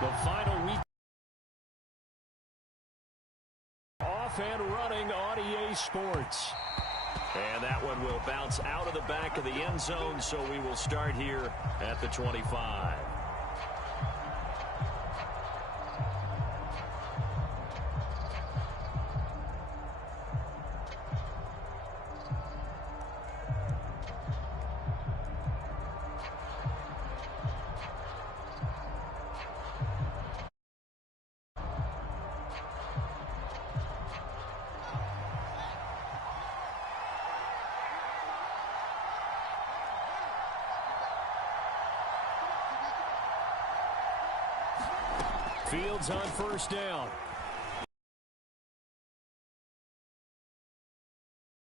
The final week off and running on EA Sports. And that one will bounce out of the back of the end zone, so we will start here at the 25. Fields on first down.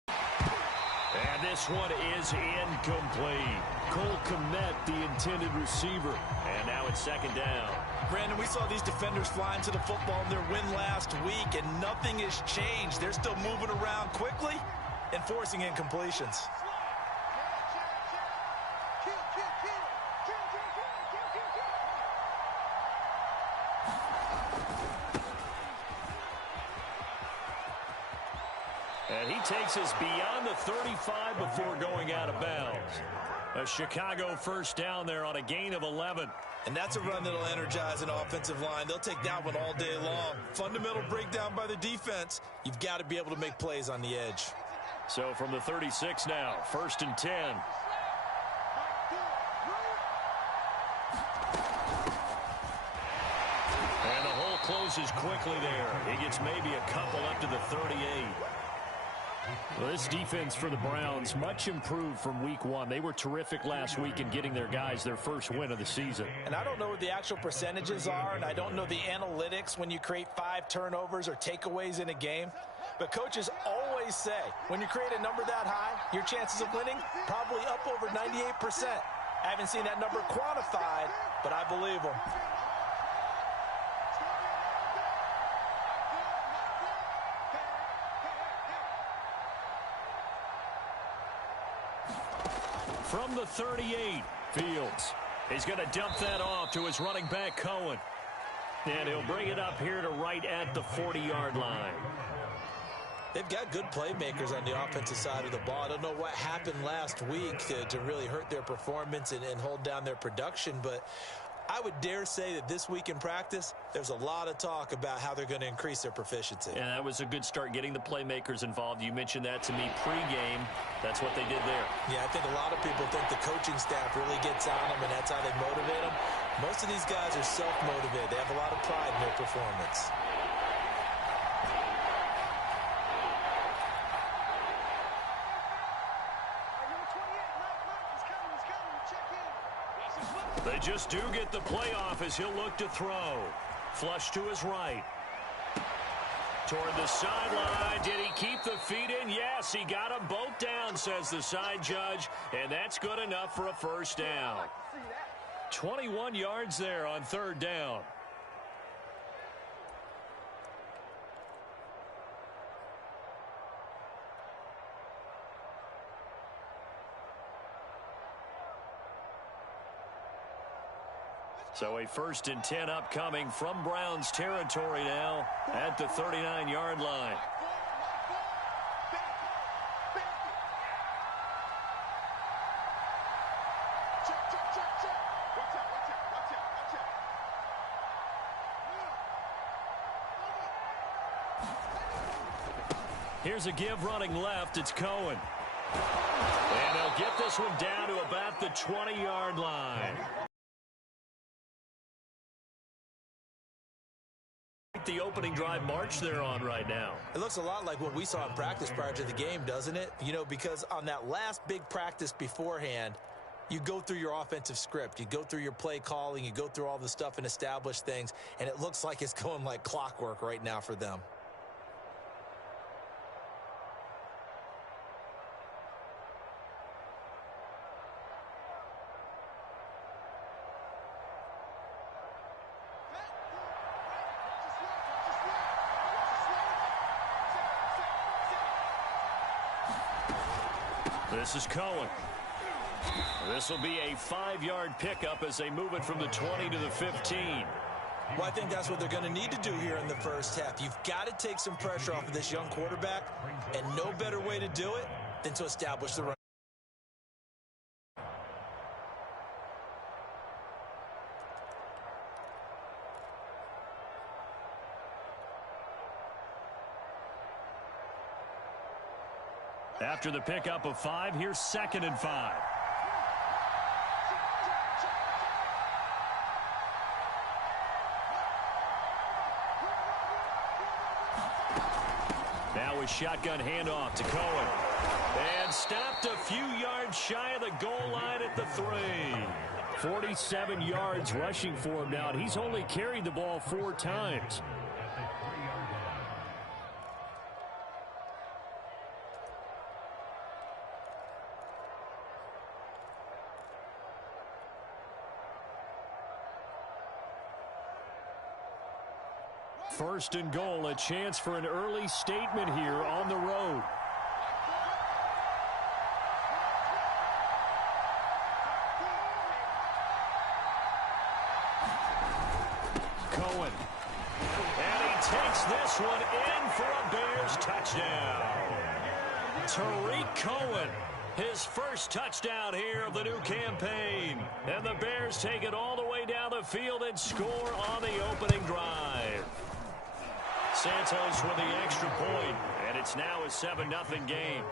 And this one is incomplete. Cole Kmet, the intended receiver. And now it's second down. Brandon, we saw these defenders fly into the football in their win last week, and nothing has changed. They're still moving around quickly and forcing incompletions. And he takes us beyond the 35 before going out of bounds. A Chicago first down there on a gain of 11. And that's a run that'll energize an offensive line. They'll take that one all day long. Fundamental breakdown by the defense. You've got to be able to make plays on the edge. So from the 36 now, first and 10. And the hole closes quickly there. He gets maybe a couple up to the 38. Well, this defense for the Browns, much improved from week one. They were terrific last week in getting their guys their first win of the season. And I don't know what the actual percentages are, and I don't know the analytics when you create 5 turnovers or takeaways in a game. But coaches always say, when you create a number that high, your chances of winning probably up over 98%. I haven't seen that number quantified, but I believe them. From the 38, Fields. He's going to dump that off to his running back, Cohen. And he'll bring it up here to right at the 40-yard line. They've got good playmakers on the offensive side of the ball. I don't know what happened last week to really hurt their performance and hold down their production, but I would dare say that this week in practice, there's a lot of talk about how they're going to increase their proficiency. And that was a good start, getting the playmakers involved. You mentioned that to me pregame. That's what they did there. Yeah, I think a lot of people think the coaching staff really gets on them, and that's how they motivate them. Most of these guys are self-motivated. They have a lot of pride in their performance. They just do get the playoff as he'll look to throw. Flush to his right. Toward the sideline. Did he keep the feet in? Yes, he got them both down, says the side judge. And that's good enough for a first down. 21 yards there on third down. So a first and 10 upcoming from Browns territory now at the 39-yard line. Here's a give running left. It's Cohen. And they'll get this one down to about the 20-yard line. The opening drive march they're on right now. It looks a lot like what we saw in practice prior to the game, doesn't it? You know, because on that last big practice beforehand, you go through your offensive script, you go through your play calling, you go through all the stuff and establish things, and it looks like it's going like clockwork right now for them. This is Cohen. This will be a 5-yard pickup as they move it from the 20 to the 15. Well, I think that's what they're going to need to do here in the first half. You've got to take some pressure off of this young quarterback, and no better way to do it than to establish the run. After the pickup of 5, here's 2nd and 5. Now a shotgun handoff to Cohen. And stopped a few yards shy of the goal line at the 3. 47 yards rushing for him now, and he's only carried the ball 4 times. First and goal, a chance for an early statement here on the road. Cohen. And he takes this one in for a Bears touchdown. Tariq Cohen, his first touchdown here of the new campaign. And the Bears take it all the way down the field and score on the opening drive. Santos with the extra point, and it's now a 7-0 game.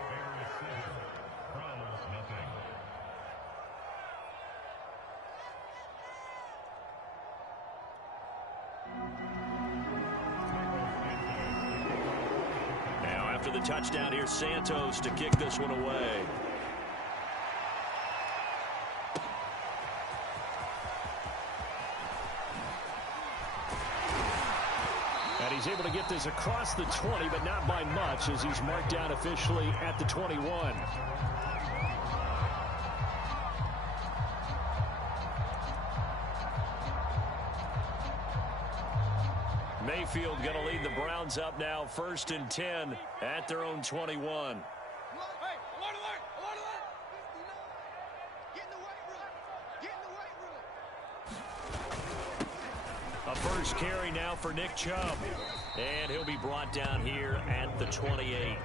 Now after the touchdown, here's Santos to kick this one away. And he's able to get this across the 20, but not by much, as he's marked down officially at the 21. Mayfield going to lead the Browns up now, 1st and 10 at their own 21. A first carry now for Nick Chubb. And he'll be brought down here at the 28.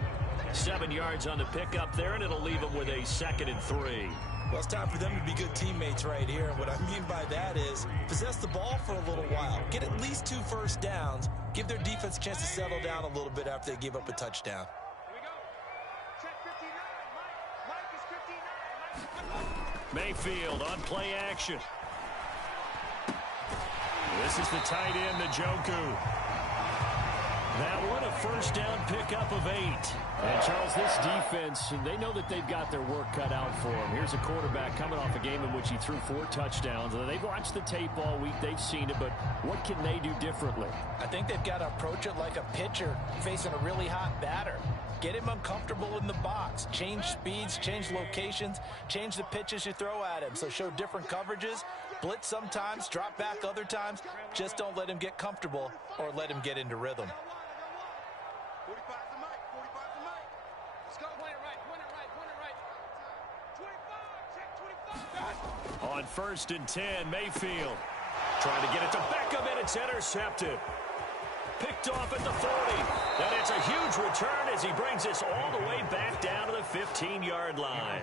7 yards on the pickup there, and it'll leave him with a 2nd and 3. Well, it's time for them to be good teammates right here. And what I mean by that is possess the ball for a little while. Get at least 2 first downs. Give their defense a chance to settle down a little bit after they give up a touchdown. Here we go. Check 59. Mike is 59. Mayfield on play action. This is the tight end, Njoku. That one, a first down pickup of 8. And, Charles, this defense, they know that they've got their work cut out for them. Here's a quarterback coming off a game in which he threw 4 touchdowns. They've watched the tape all week. They've seen it, but what can they do differently? I think they've got to approach it like a pitcher facing a really hot batter. Get him uncomfortable in the box. Change speeds, change locations, change the pitches you throw at him. So show different coverages. Blitz sometimes, drop back other times. Just don't let him get comfortable or let him get into rhythm. 45 to Mike. 45 to Mike. Let's go. Point it right. Point it right. Point it right. 25. Check 25. On 1st and 10, Mayfield trying to get it to Beckham, and it's intercepted. Picked off at the 40. And it's a huge return as he brings this all the way back down to the 15-yard line.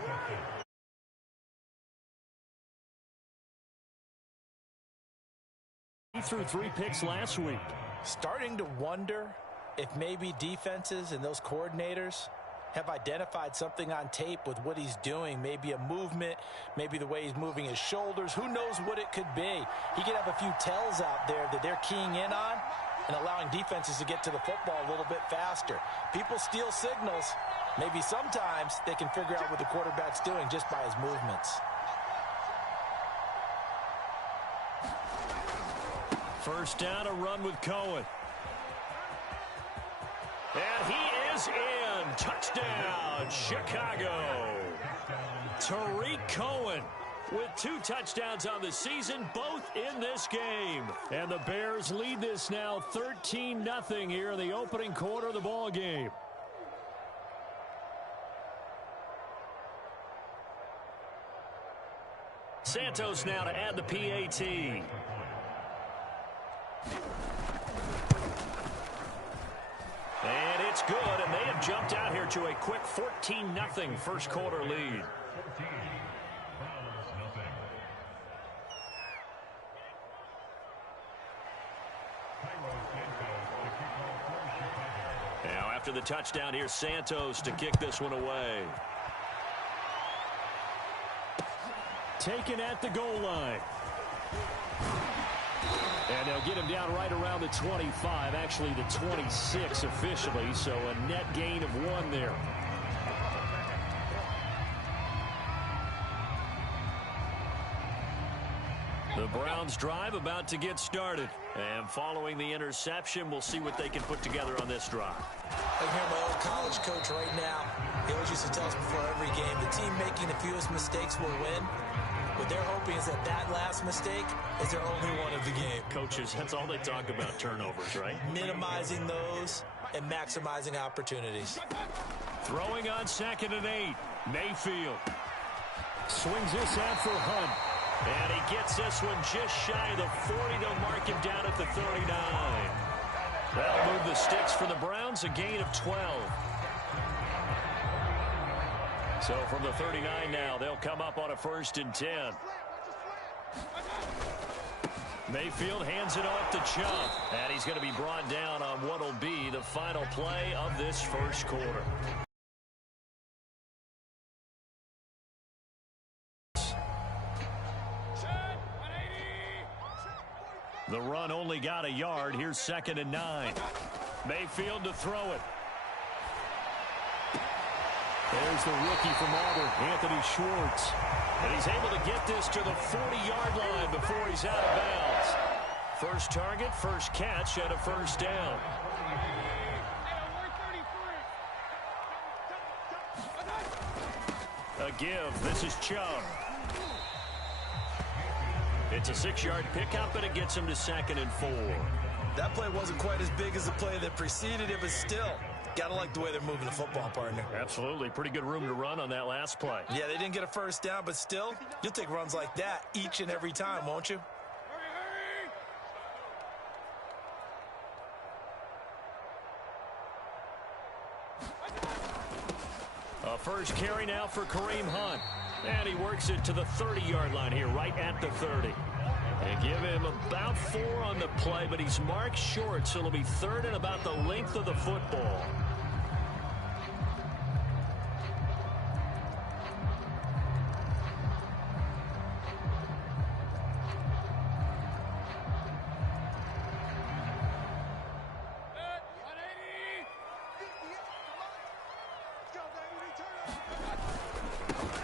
He threw 3 picks last week. Starting to wonder if maybe defenses and those coordinators have identified something on tape with what he's doing. Maybe a movement, maybe the way he's moving his shoulders. Who knows what it could be? He could have a few tells out there that they're keying in on and allowing defenses to get to the football a little bit faster. People steal signals. Maybe sometimes they can figure out what the quarterback's doing just by his movements. First down, a run with Cohen. And he is in. Touchdown, Chicago. Tariq Cohen with 2 touchdowns on the season, both in this game. And the Bears lead this now 13-0 here in the opening quarter of the ball game. Santos now to add the PAT. And it's good, and they have jumped out here to a quick 14-0 first quarter lead. Now after the touchdown, here's Santos to kick this one away. Taken at the goal line. And they'll get him down right around the 25, actually the 26 officially, so a net gain of 1 there. The Browns drive about to get started. And following the interception, we'll see what they can put together on this drive. I hear my old college coach right now. He always used to tell us before every game, the team making the fewest mistakes will win. What they're hoping is that that last mistake is their only one of the game. Coaches, that's all they talk about, turnovers, right? Minimizing those and maximizing opportunities. Throwing on 2nd and 8. Mayfield swings this out for Hunt. And he gets this one just shy of the 40. They'll mark him down at the 39. That'll move the sticks for the Browns, a gain of 12. So from the 39 now, they'll come up on a 1st and 10. Mayfield hands it off to Chubb. And he's going to be brought down on what will be the final play of this first quarter. The run only got a yard. Here's 2nd and 9. Mayfield to throw it. There's the rookie from Auburn, Anthony Schwartz. And he's able to get this to the 40-yard line before he's out of bounds. First target, first catch, and a 1st down. A give. This is Chubb. It's a 6-yard pickup, and it gets him to 2nd and 4. That play wasn't quite as big as the play that preceded it, but still, gotta like the way they're moving the football, partner. Absolutely. Pretty good room to run on that last play. Yeah, they didn't get a 1st down, but still, you'll take runs like that each and every time, won't you? A first carry now for Kareem Hunt. And he works it to the 30-yard line here, right at the 30. They give him about 4 on the play, but he's marked short, so it'll be 3rd and about the length of the football.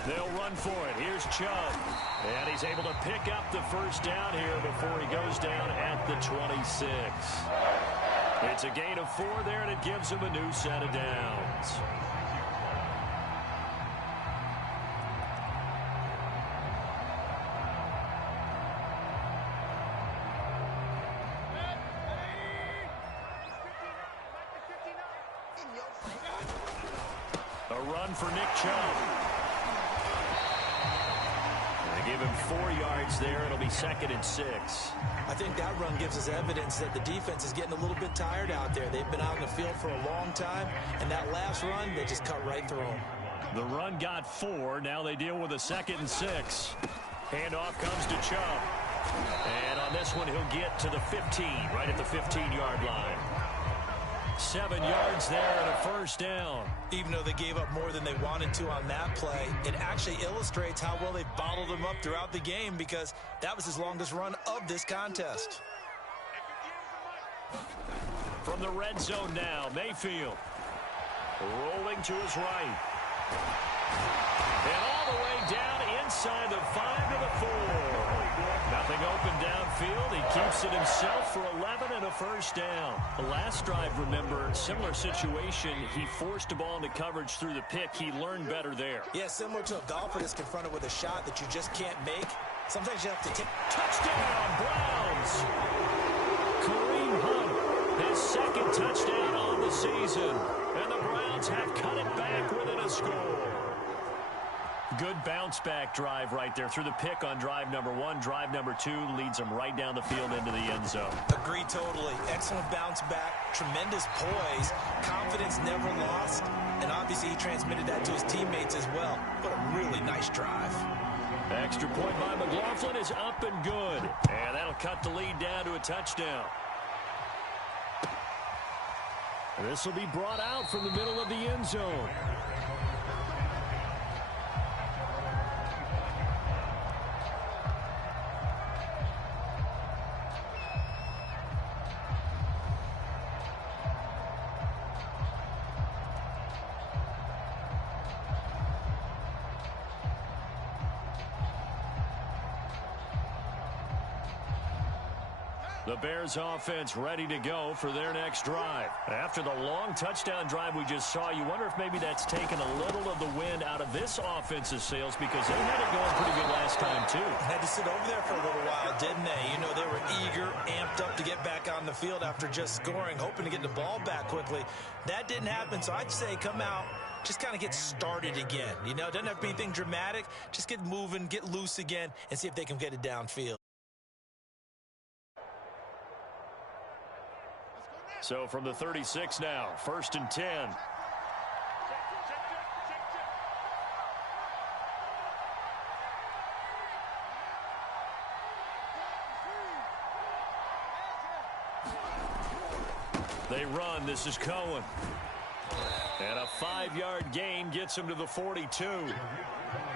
They'll run for it. Here's Chubb. And he's able to pick up the 1st down here before he goes down at the 26. It's a gain of 4 there, and it gives him a new set of downs. A run for Nick Chubb. Give him 4 yards there. It'll be 2nd and 6. I think that run gives us evidence that the defense is getting a little bit tired out there. They've been out in the field for a long time, and that last run, they just cut right through them. The run got 4. Now they deal with a 2nd and 6. Handoff comes to Chubb. And on this one, he'll get to the 15, right at the 15-yard line. 7 yards there and a 1st down. Even though they gave up more than they wanted to on that play, it actually illustrates how well they bottled them up throughout the game, because that was his longest run of this contest. From the red zone now, Mayfield rolling to his right. And all the way down inside the 5 to the 4. Nothing open downfield. He keeps it himself for 11 and a 1st down. The last drive, remember, similar situation. He forced the ball into coverage through the pick. He learned better there. Yeah, similar to a golfer that's confronted with a shot that you just can't make. Sometimes you have to take. Touchdown, Browns! Kareem Hunt, his 2nd touchdown on the season. And the Browns have cut it back within a score. Good bounce-back drive right there. Through the pick on drive number 1. Drive number 2 leads them right down the field into the end zone. Agree totally. Excellent bounce back. Tremendous poise. Confidence never lost. And obviously he transmitted that to his teammates as well. What a really nice drive. Extra point by McLaughlin is up and good. And that'll cut the lead down to a touchdown. This will be brought out from the middle of the end zone. The Bears offense ready to go for their next drive. After the long touchdown drive we just saw, you wonder if maybe that's taken a little of the wind out of this offense's sails, because they had it going pretty good last time too. Had to sit over there for a little while, didn't they? You know, they were eager, amped up to get back on the field after just scoring, hoping to get the ball back quickly. That didn't happen, so I'd say come out, just kind of get started again. You know, it doesn't have to be anything dramatic. Just get moving, get loose again, and see if they can get it downfield. So from the 36 now, 1st and 10. They run. This is Cohen. And a 5-yard gain gets him to the 42.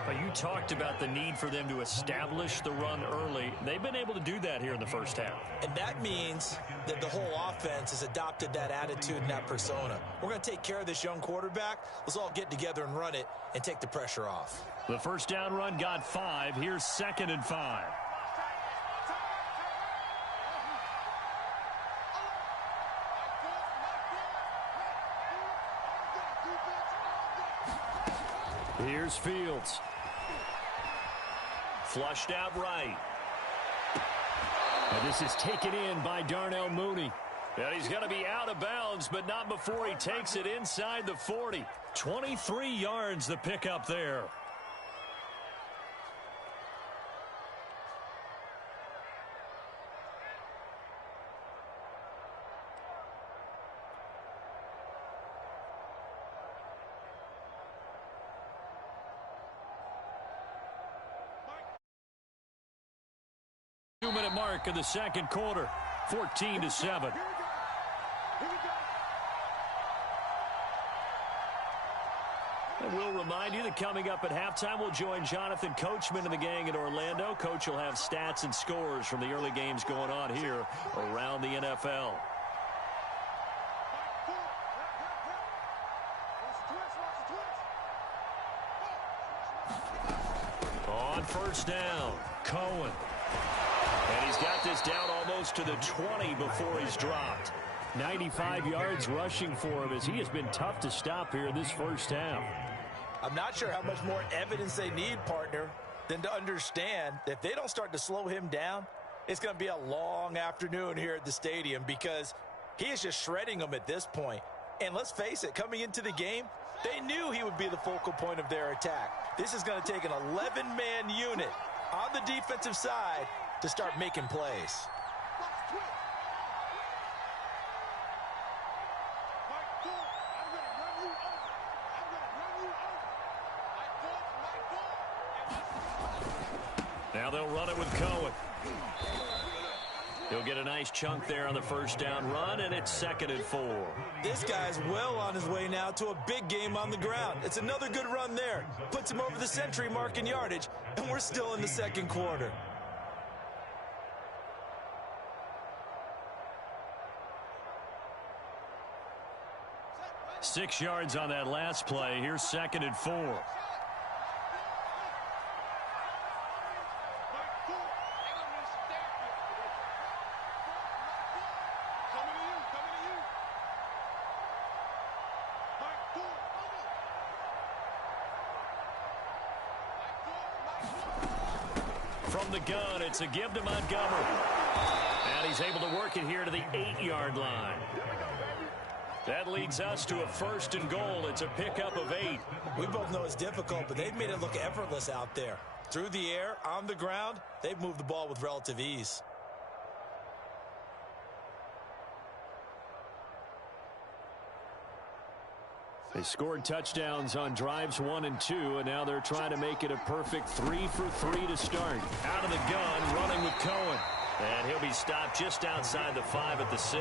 But you talked about the need for them to establish the run early. They've been able to do that here in the first half. And that means that the whole offense has adopted that attitude and that persona. We're going to take care of this young quarterback. Let's all get together and run it and take the pressure off. The first down run got 5. Here's 2nd and 5. Here's Fields. Flushed out right. And this is taken in by Darnell Mooney. And he's going to be out of bounds, but not before he takes it inside the 40. 23 yards the pickup there. Two-minute mark of the second quarter, 14-7. And we'll remind you that coming up at halftime, we'll join Jonathan Coachman and the gang in Orlando. Coach will have stats and scores from the early games going on here around the NFL. On first down, Cohen. And he's got this down almost to the 20 before he's dropped. 95 yards rushing for him, as he has been tough to stop here this first half. I'm not sure how much more evidence they need, partner, than to understand that if they don't start to slow him down, it's going to be a long afternoon here at the stadium, because he is just shredding them at this point. And let's face it, coming into the game, they knew he would be the focal point of their attack. This is going to take an 11-man unit on the defensive side to start making plays. Now they'll run it with Cohen. He'll get a nice chunk there on the first down run, and it's 2nd and 4. This guy's well on his way now to a big game on the ground. It's another good run there. Puts him over the century mark in yardage, and we're still in the second quarter. Six yards on that last play. Here's 2nd and 4. From the gun, it's a give to Montgomery. And he's able to work it here to the 8-yard line. That leads us to a 1st and goal. It's a pickup of 8. We both know it's difficult, but they've made it look effortless out there. Through the air, on the ground, they've moved the ball with relative ease. They scored touchdowns on drives 1 and 2, and now they're trying to make it a perfect 3 for 3 to start. Out of the gun, running with Cohen. And he'll be stopped just outside the 5 at the 6.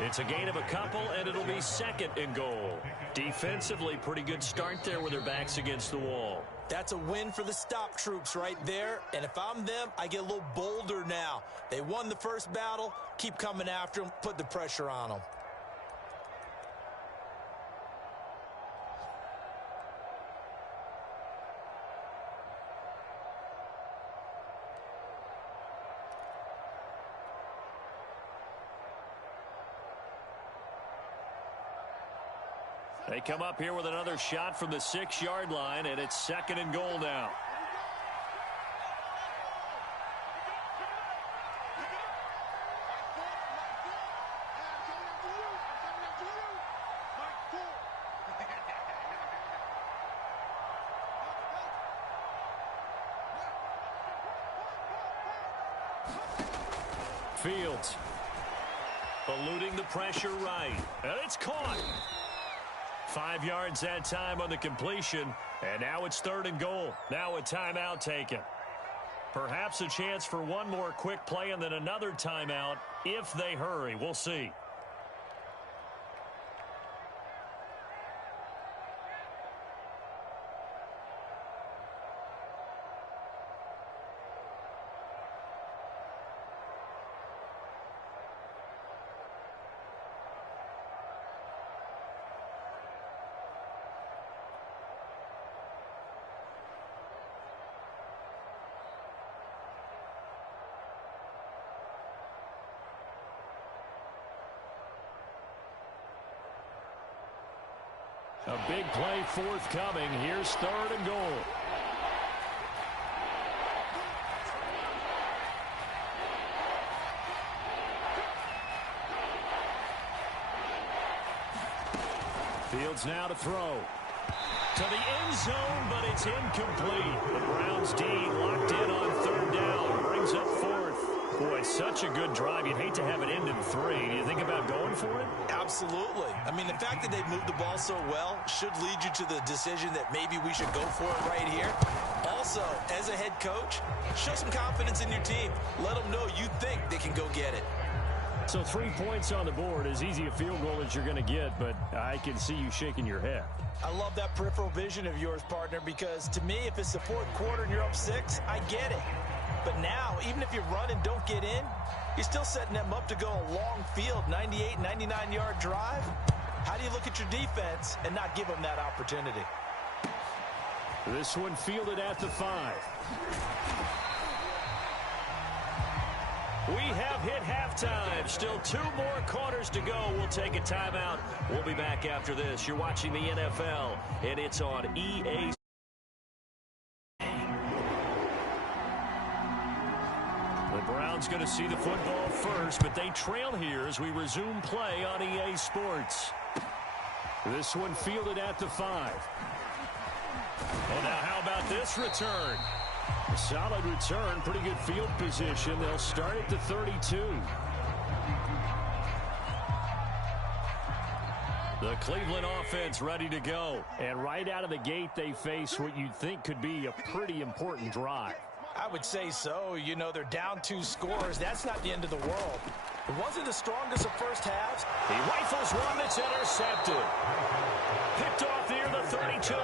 It's a gain of a couple, and it'll be 2nd and goal. Defensively, pretty good start there with their backs against the wall. That's a win for the stop troops right there. And if I'm them, I get a little bolder now. They won the first battle. Keep coming after them. Put the pressure on them. They come up here with another shot from the 6-yard line, and it's 2nd and goal now. Fields eluding the pressure right, and it's caught. 5 yards that time on the completion, and now it's 3rd and goal. Now a timeout taken. Perhaps a chance for one more quick play and then another timeout if they hurry. We'll see. A big play forthcoming. Here's 3rd and goal. Fields now to throw. To the end zone, but it's incomplete. The Browns D locked in on 3rd down. Brings up 4th. Boy, such a good drive. You'd hate to have it end in 3. Do you think about going for it? Absolutely. I mean, the fact that they've moved the ball so well should lead you to the decision that maybe we should go for it right here. Also, as a head coach, show some confidence in your team. Let them know you think they can go get it. So 3 points on the board, as easy a field goal as you're going to get, but I can see you shaking your head. I love that peripheral vision of yours, partner, because to me, if it's the 4th quarter and you're up 6, I get it. But now, even if you run and don't get in, you're still setting them up to go a long field, 98, 99-yard drive. How do you look at your defense and not give them that opportunity? This one fielded at the 5. We have hit halftime. Still 2 more quarters to go. We'll take a timeout. We'll be back after this. You're watching the NFL, and it's on EA. The Browns going to see the football first, but they trail here as we resume play on EA Sports. This one fielded at the 5. Oh, now how about this return? A solid return, pretty good field position. They'll start at the 32. The Cleveland offense ready to go. And right out of the gate, they face what you'd think could be a pretty important drive. I would say so. You know, they're down 2 scores. That's not the end of the world. It wasn't the strongest of first halves. He rifles one that's intercepted. Picked off near the 32.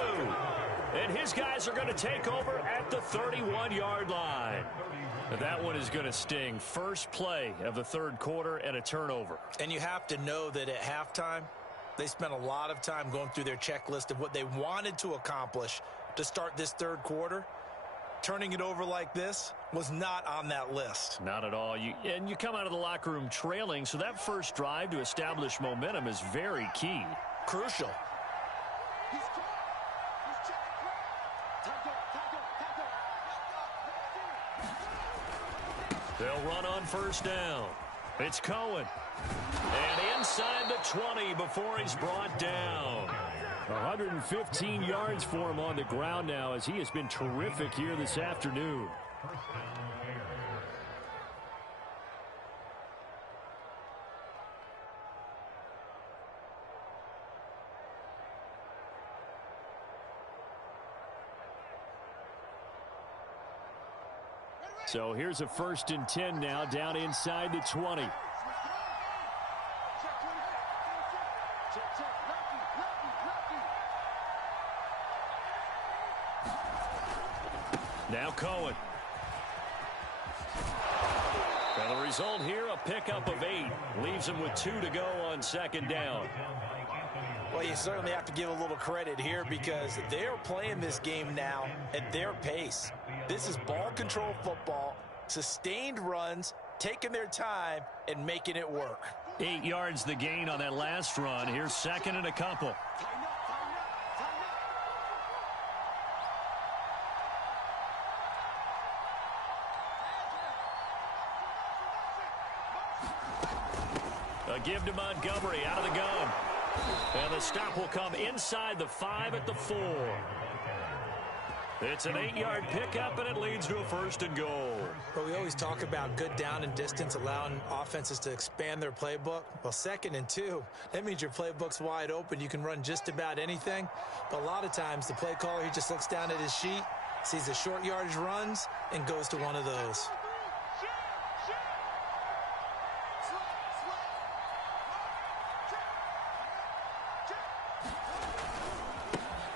And his guys are going to take over at the 31-yard line. That one is going to sting. First play of the 3rd quarter and a turnover. And you have to know that at halftime, they spent a lot of time going through their checklist of what they wanted to accomplish to start this 3rd quarter. Turning it over like this was not on that list. Not at all. You come out of the locker room trailing, so that first drive to establish momentum is very key. Crucial. They'll run on 1st down. It's Cohen. And inside the 20 before he's brought down. 115 yards for him on the ground now, as he has been terrific here this afternoon. So here's a 1st and 10 now, down inside the 20. Now Cohen. And the result here, a pickup of 8. Leaves him with 2 to go on 2nd down. Well, you certainly have to give a little credit here because they're playing this game now at their pace. This is ball control football, sustained runs, taking their time, and making it work. 8 yards the gain on that last run. Here's 2nd and a couple. A give to Montgomery out of the gun. And the stop will come inside the 5 at the 4. It's an 8-yard pickup, and it leads to a 1st and goal. But we always talk about good down and distance, allowing offenses to expand their playbook. Well, 2nd and 2, that means your playbook's wide open. You can run just about anything. But a lot of times, the play caller, he just looks down at his sheet, sees the short yardage runs, and goes to one of those.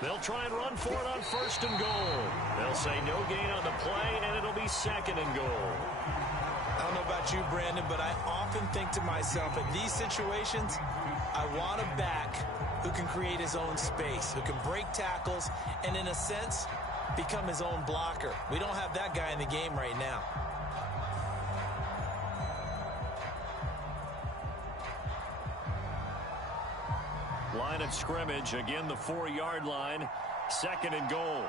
They'll try and run for it on 1st and goal. They'll say no gain on the play, and it'll be 2nd and goal. I don't know about you, Brandon, but I often think to myself, in these situations, I want a back who can create his own space, who can break tackles, and in a sense, become his own blocker. We don't have that guy in the game right now. Line of scrimmage, again the 4-yard line, 2nd and goal.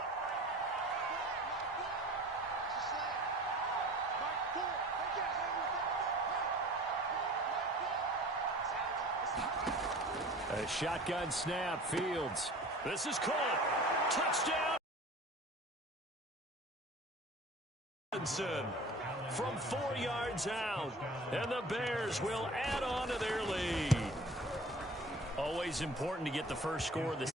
A shotgun snap, Fields. This is caught. Touchdown. From 4 yards out, and the Bears will add on to their lead. Always important to get the first score of the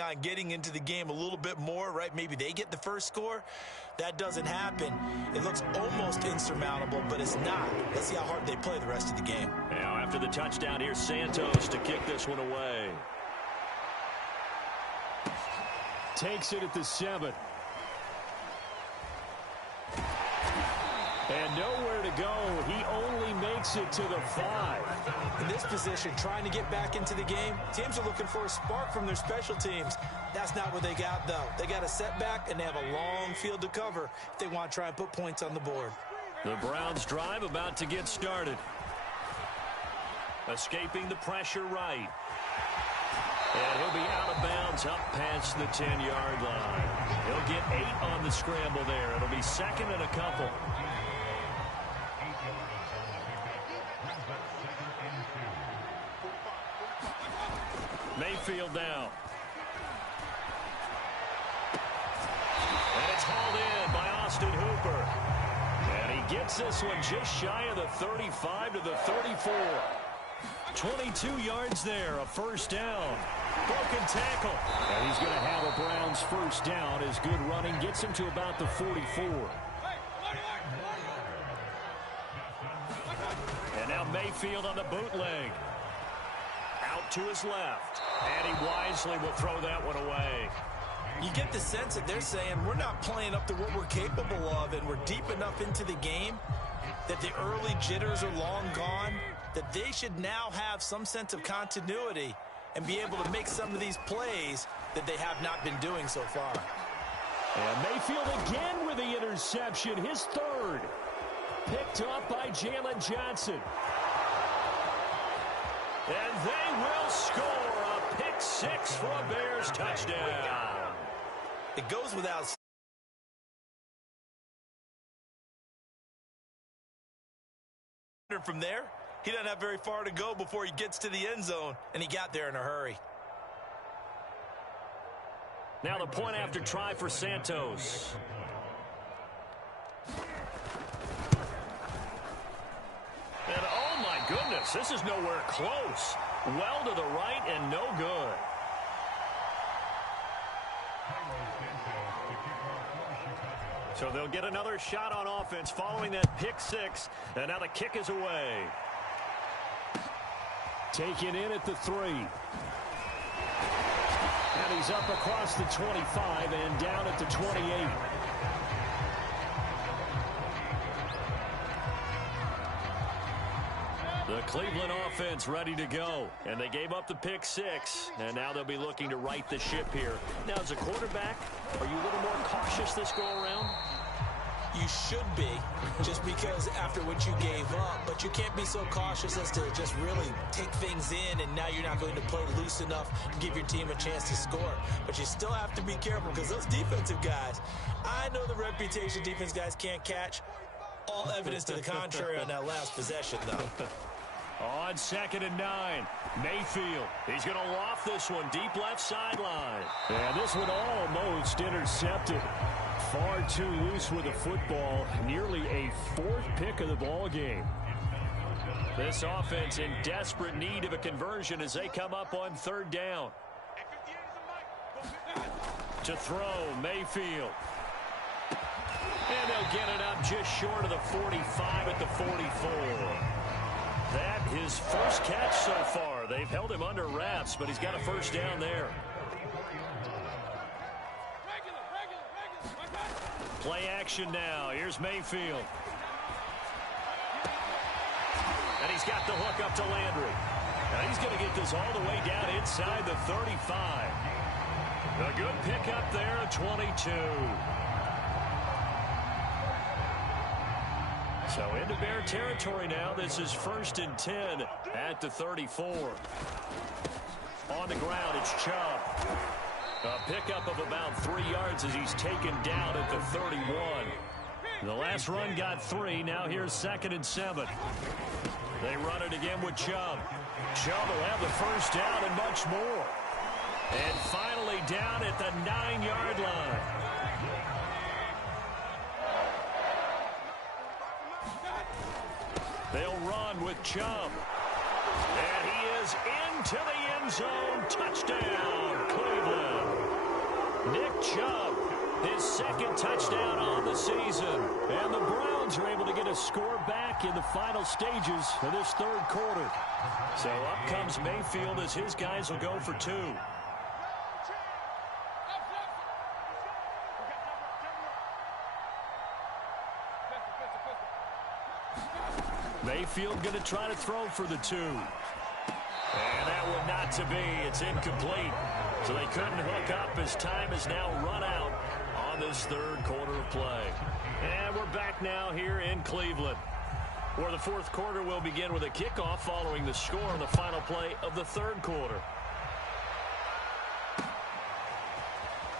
on getting into the game a little bit more, right? Maybe they get the first score. That doesn't happen. It looks almost insurmountable, but it's not. Let's see how hard they play the rest of the game. Now after the touchdown, here's Santos to kick this one away. Takes it at the 7. And nowhere to go. He only makes it to the 5. In this position, trying to get back into the game, teams are looking for a spark from their special teams. That's not what they got, though. They got a setback, and they have a long field to cover if they want to try and put points on the board. The Browns drive about to get started. Escaping the pressure right. And he'll be out of bounds up past the 10-yard line. He'll get 8 on the scramble there. It'll be 2nd and a couple. Mayfield now. And it's hauled in by Austin Hooper. And he gets this one just shy of the 35 to the 34. 22 yards there, a 1st down. Broken tackle. And he's going to have a Browns 1st down as good running gets him to about the 44. And now Mayfield on the bootleg. Out to his left. And he wisely will throw that one away. You get the sense that they're saying we're not playing up to what we're capable of, and we're deep enough into the game that the early jitters are long gone, that they should now have some sense of continuity and be able to make some of these plays that they have not been doing so far. And Mayfield again with the interception, his 3rd. Picked up by Jalen Johnson. And they will score a pick 6 for a Bears touchdown. It goes without saying. From there, he doesn't have very far to go before he gets to the end zone, and he got there in a hurry. Now the point after try for Santos. And oh my goodness, this is nowhere close. Well to the right and no good. So they'll get another shot on offense following that pick six. And now the kick is away. Taken in at the 3. And he's up across the 25 and down at the 28. The Cleveland offense ready to go. And they gave up the pick six. And now they'll be looking to right the ship here. Now, as a quarterback, are you a little more cautious this go-around? You should be, just because after what you gave up. But you can't be so cautious as to just really take things in, and now you're not going to play loose enough to give your team a chance to score. But you still have to be careful, because those defensive guys, I know the reputation defense guys can't catch. All evidence to the contrary on that last possession, though. On 2nd and 9, Mayfield. He's going to loft this one deep left sideline. And this one almost intercepted. Far too loose with the football. Nearly a 4th pick of the ball game. This offense in desperate need of a conversion as they come up on 3rd down. To throw, Mayfield. And they'll get it up just short of the 45 at the 44. That his first catch so far. They've held him under wraps, but he's got a first down there. Play action now. Here's Mayfield. And he's got the hook up to Landry. And he's going to get this all the way down inside the 35. A good pickup there at 22. So into Bear territory now. This is 1st and 10 at the 34. On the ground, it's Chubb. A pickup of about 3 yards as he's taken down at the 31. The last run got 3. Now here's 2nd and 7. They run it again with Chubb. Chubb will have the first down and much more. And finally down at the 9-yard line. They'll run with Chubb. And he is into the end zone. Touchdown, Cleveland. Nick Chubb, his 2nd touchdown on the season. And the Browns are able to get a score back in the final stages of this 3rd quarter. So up comes Mayfield as his guys will go for 2. Mayfield going to try to throw for the 2. And that one not to be. It's incomplete. So they couldn't hook up as time has now run out on this 3rd quarter of play. And we're back now here in Cleveland, where the 4th quarter will begin with a kickoff following the score on the final play of the 3rd quarter.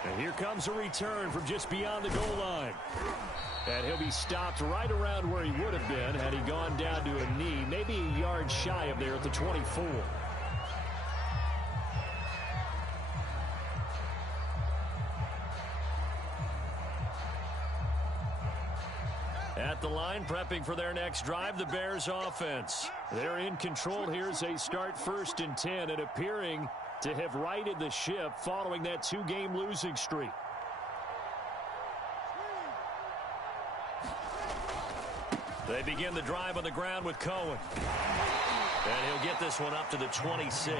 And here comes a return from just beyond the goal line. And he'll be stopped right around where he would have been had he gone down to a knee, maybe a yard shy of there at the 24. At the line, prepping for their next drive, the Bears offense. They're in control here as they start 1st and 10 and appearing to have righted the ship following that 2-game losing streak. They begin the drive on the ground with Cohen. And he'll get this one up to the 26.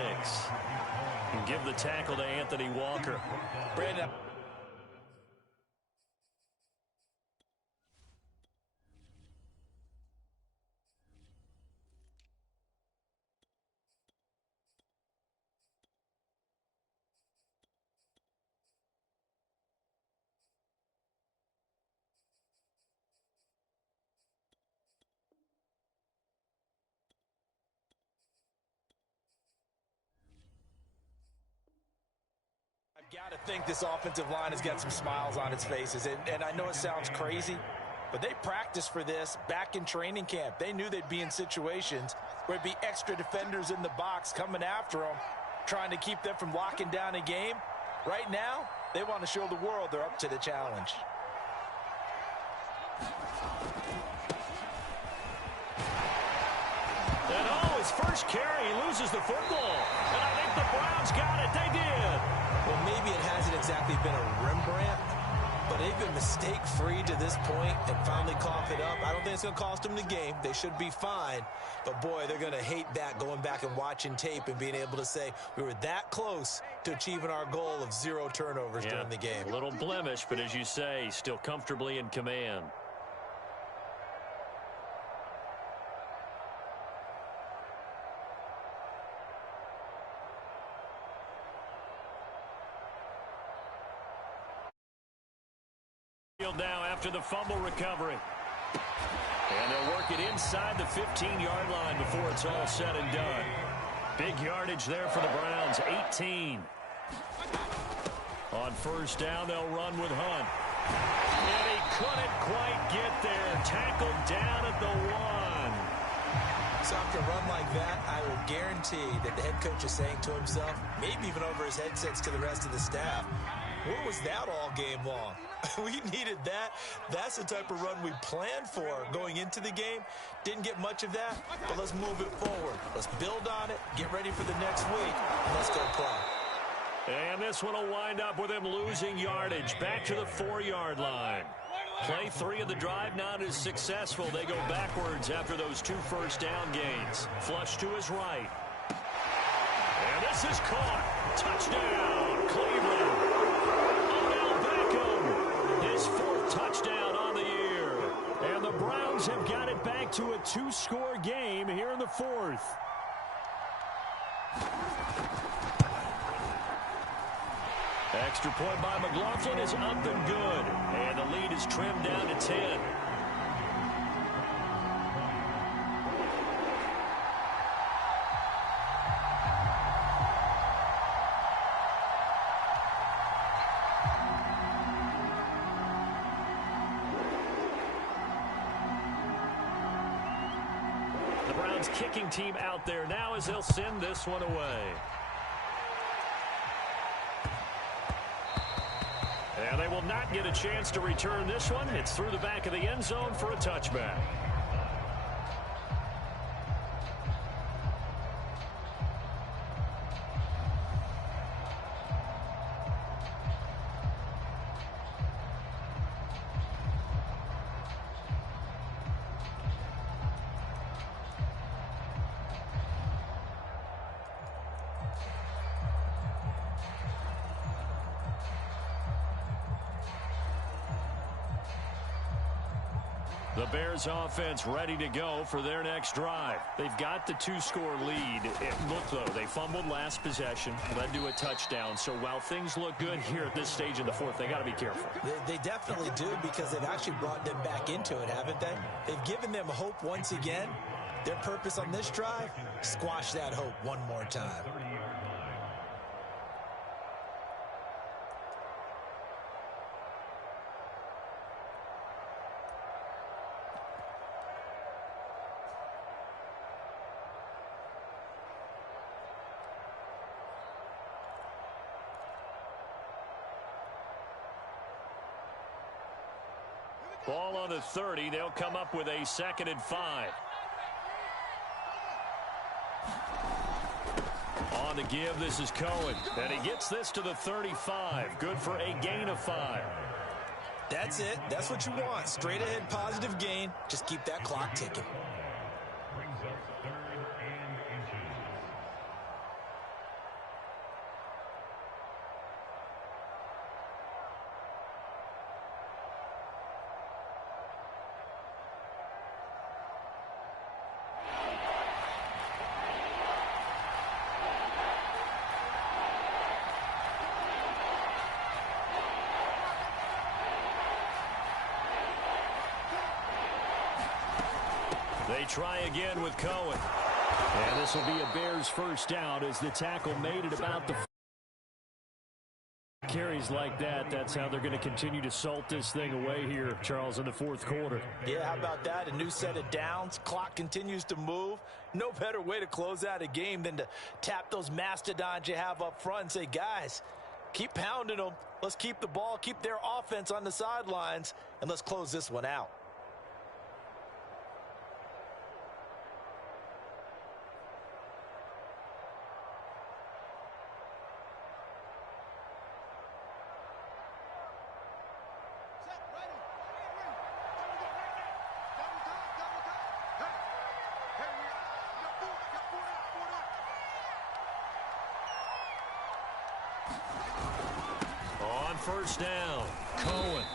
And give the tackle to Anthony Walker. Brandon. Got to think this offensive line has got some smiles on its faces, and I know it sounds crazy, but they practiced for this back in training camp. They knew they'd be in situations where there'd be extra defenders in the box coming after them, trying to keep them from locking down a game. Right now, they want to show the world they're up to the challenge. And his first carry, he loses the football. And I think the Browns got it. They did. Well, maybe it hasn't exactly been a Rembrandt, but they've been mistake-free to this point and finally cough it up. I don't think it's going to cost them the game. They should be fine. But, boy, they're going to hate that, going back and watching tape and being able to say we were that close to achieving our goal of 0 turnovers during the game. A little blemish, but as you say, still comfortably in command. Now after the fumble recovery. And they'll work it inside the 15-yard line before it's all said and done. Big yardage there for the Browns, 18. On first down, they'll run with Hunt. And he couldn't quite get there. Tackled down at the 1. So after a run like that, I will guarantee that the head coach is saying to himself, maybe even over his headsets to the rest of the staff, where was that all game long? We needed that. That's the type of run we planned for going into the game. Didn't get much of that, but let's move it forward. Let's build on it, get ready for the next week, and let's go play. And this one will wind up with him losing yardage back to the 4-yard line. Play 3 of the drive not as successful. They go backwards after those 2 first-down gains. Flush to his right. And this is caught. Touchdown, Cleveland. His 4th touchdown on the year. And the Browns have got it back to a 2-score game here in the 4th. Extra point by McLaughlin is up and good. And the lead is trimmed down to 10. Kicking team out there now as they'll send this one away. And they will not get a chance to return this one. It's through the back of the end zone for a touchback. The Bears offense ready to go for their next drive. They've got the 2-score lead. Look, though, they fumbled last possession, led to a touchdown. So while things look good here at this stage in the 4th, they got to be careful. They definitely do, because they've actually brought them back into it, haven't they? They've given them hope once again. Their purpose on this drive, squash that hope one more time. Ball on the 30. They'll come up with a 2nd and 5. On the give, this is Cohen. And he gets this to the 35. Good for a gain of 5. That's it. That's what you want. Straight ahead positive gain. Just keep that clock ticking. They try again with Cohen. And this will be a Bears first down as the tackle made it about the Carries like that, that's how they're going to continue to salt this thing away here, Charles, in the fourth quarter. Yeah, how about that? A new set of downs. Clock continues to move. No better way to close out a game than to tap those mastodons you have up front and say, guys, keep pounding them. Let's keep the ball, keep their offense on the sidelines, and let's close this one out. On first down, Cohen.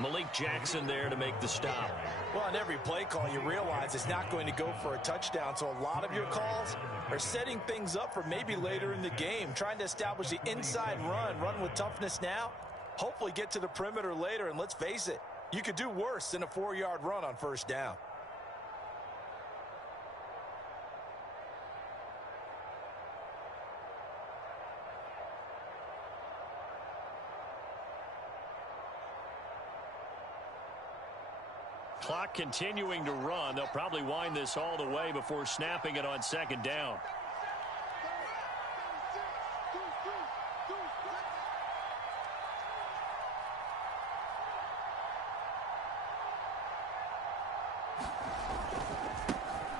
Malik Jackson there to make the stop. Well, on every play call, you realize it's not going to go for a touchdown, so a lot of your calls are setting things up for maybe later in the game, trying to establish the inside run with toughness now, hopefully get to the perimeter later, and let's face it, you could do worse than a 4-yard run on first down. Clock continuing to run. They'll probably wind this all the way before snapping it on second down.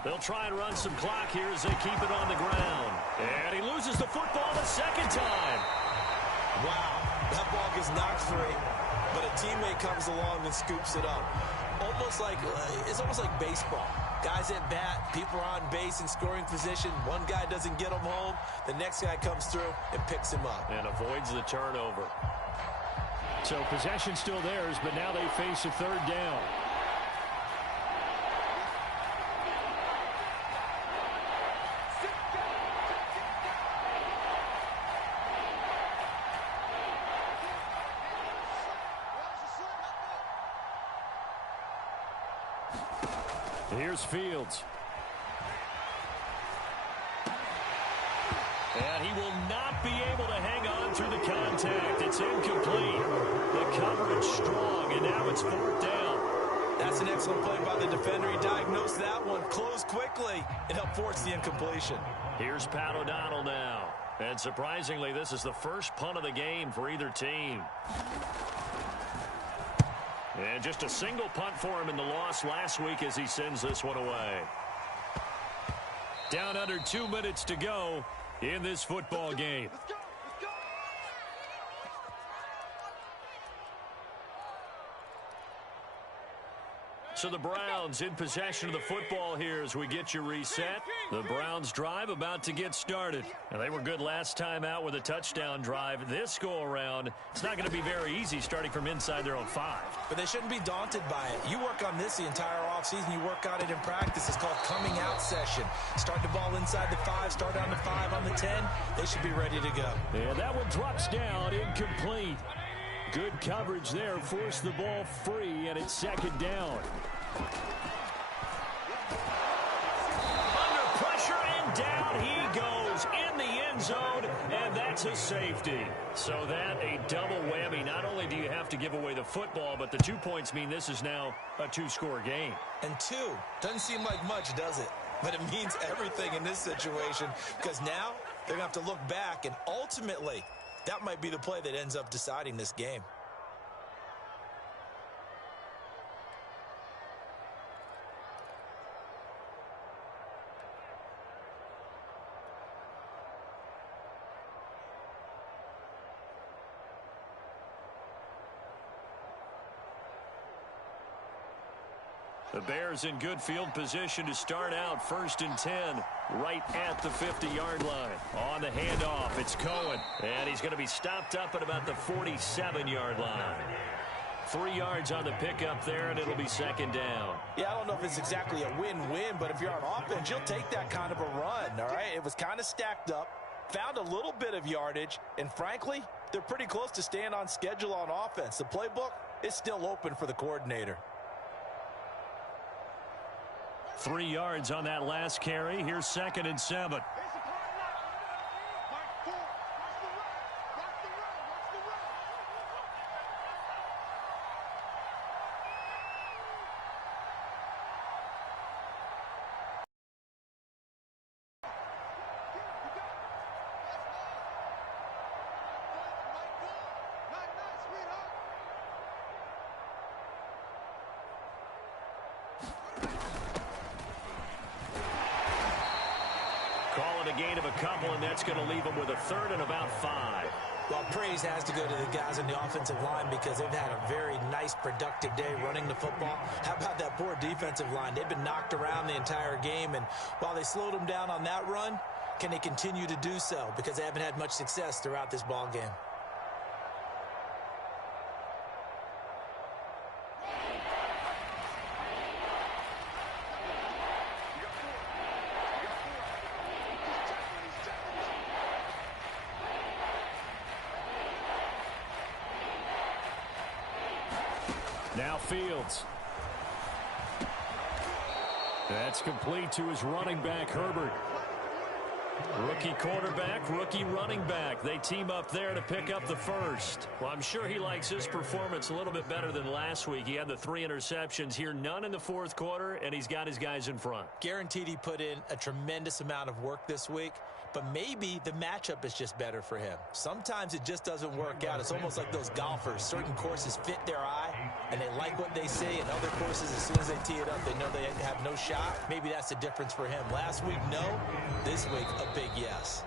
They'll try and run some clock here as they keep it on the ground. And he loses the football the second time. Wow, that ball gets knocked free, but a teammate comes along and scoops it up. It's almost like baseball. Guys at bat, people are on base in scoring position. One guy doesn't get him home. The next guy comes through and picks him up. And avoids the turnover. So possession still theirs, but now they face a third down. Here's Fields. And he will not be able to hang on through the contact. It's incomplete. The coverage strong, and now it's fourth down. That's an excellent play by the defender. He diagnosed that one, closed quickly, and helped force the incompletion. Here's Pat O'Donnell now. And surprisingly, this is the first punt of the game for either team. And just a single punt for him in the loss last week as he sends this one away. Down under 2 minutes to go in this football game. So the Browns in possession of the football here as we get you reset. The Browns drive about to get started. And they were good last time out with a touchdown drive. This go around, it's not going to be very easy starting from inside their own 5. But they shouldn't be daunted by it. You work on this the entire offseason. You work on it in practice. It's called coming out session. Start the ball inside the 5, start on the 5, on the 10. They should be ready to go. Yeah, that one drops down, incomplete. Good coverage there, forced the ball free, and it's second down. Under pressure, and down he goes in the end zone, and that's a safety. So that a double whammy. Not only do you have to give away the football, but the 2 points mean this is now a 2-score game. And 2 doesn't seem like much, does it? But it means everything in this situation, because now they're going to have to look back, and ultimately that might be the play that ends up deciding this game. The Bears in good field position to start out 1st and 10 right at the 50-yard line. On the handoff, it's Cohen. And he's going to be stopped up at about the 47-yard line. 3 yards on the pickup there, and it'll be second down. Yeah, I don't know if it's exactly a win-win, but if you're on offense, you'll take that kind of a run, all right? It was kind of stacked up, found a little bit of yardage, and frankly, they're pretty close to staying on schedule on offense. The playbook is still open for the coordinator. 3 yards on that last carry. Here's 2nd and 7. a gain of a couple, and that's going to leave them with a third and about 5. Well, praise has to go to the guys on the offensive line because they've had a very nice, productive day running the football. How about that poor defensive line? They've been knocked around the entire game, and while they slowed them down on that run, can they continue to do so? Because they haven't had much success throughout this ball game. Now Fields. That's complete to his running back, Herbert. Rookie quarterback, rookie running back. They team up there to pick up the first. Well, I'm sure he likes his performance a little bit better than last week. He had the 3 interceptions here, none in the fourth quarter, and he's got his guys in front. Guaranteed he put in a tremendous amount of work this week, but maybe the matchup is just better for him. Sometimes it just doesn't work out. It's almost like those golfers. Certain courses fit their eye, and they like what they see, and other courses, as soon as they tee it up, they know they have no shot. Maybe that's the difference for him. Last week, no. This week, a big yes.